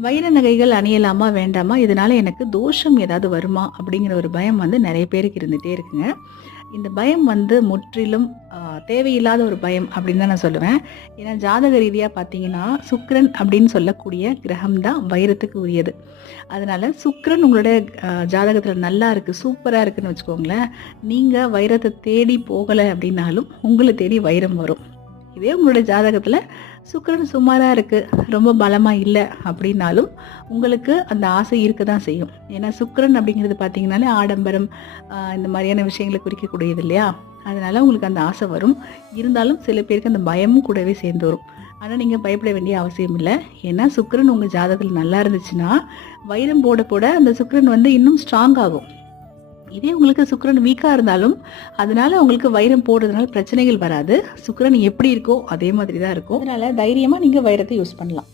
வைர நகைகள் அணியலாமா வேண்டாமா? இதனால எனக்கு தோஷம் ஏதாவது வருமா? அப்படிங்கிற ஒரு பயம் வந்து நிறைய பேருக்கு இருந்துகிட்டே இருக்குங்க. இந்த பயம் வந்து முற்றிலும் தேவையில்லாத ஒரு பயம் அப்படின்னு தான் நான் சொல்லுவேன். ஏன்னா ஜாதக ரீதியாக பார்த்தீங்கன்னா சுக்ரன் அப்படின்னு சொல்லக்கூடிய கிரகம் தான் வைரத்துக்கு உரியது. அதனால சுக்ரன் உங்களோட ஜாதகத்தில் நல்லா இருக்குது சூப்பராக இருக்குன்னு வச்சுக்கோங்களேன். நீங்கள் வைரத்தை தேடி போகலை அப்படின்னாலும் உங்களை தேடி வைரம் வரும். இதே உங்களோட ஜாதகத்தில் சுக்கரன் சுமாராக இருக்குது ரொம்ப பலமாக இல்லை அப்படின்னாலும் உங்களுக்கு அந்த ஆசை இருக்க தான் செய்யும். ஏன்னா சுக்கரன் அப்படிங்கிறது பார்த்தீங்கனாலே ஆடம்பரம் இந்த மாதிரியான விஷயங்களை குறிக்கக்கூடியது இல்லையா? அதனால் உங்களுக்கு அந்த ஆசை வரும். இருந்தாலும் சில பேருக்கு அந்த பயமும் கூடவே சேர்ந்து வரும். ஆனால் நீங்கள் பயப்பட வேண்டிய அவசியம் இல்லை. ஏன்னா சுக்கரன் உங்கள் ஜாதகத்தில் நல்லா இருந்துச்சுன்னா வைரம் போட போட அந்த சுக்கரன் வந்து இன்னும் ஸ்ட்ராங் ஆகும். இதே உங்களுக்கு சுக்கரன் வீக்காக இருந்தாலும் அதனால உங்களுக்கு வைரம் போடுறதுனால பிரச்சனைகள் வராது. சுக்கரன் எப்படி இருக்கோ அதே மாதிரி தான் இருக்கும். அதனால தைரியமாக நீங்கள் வைரத்தை யூஸ் பண்ணலாம்.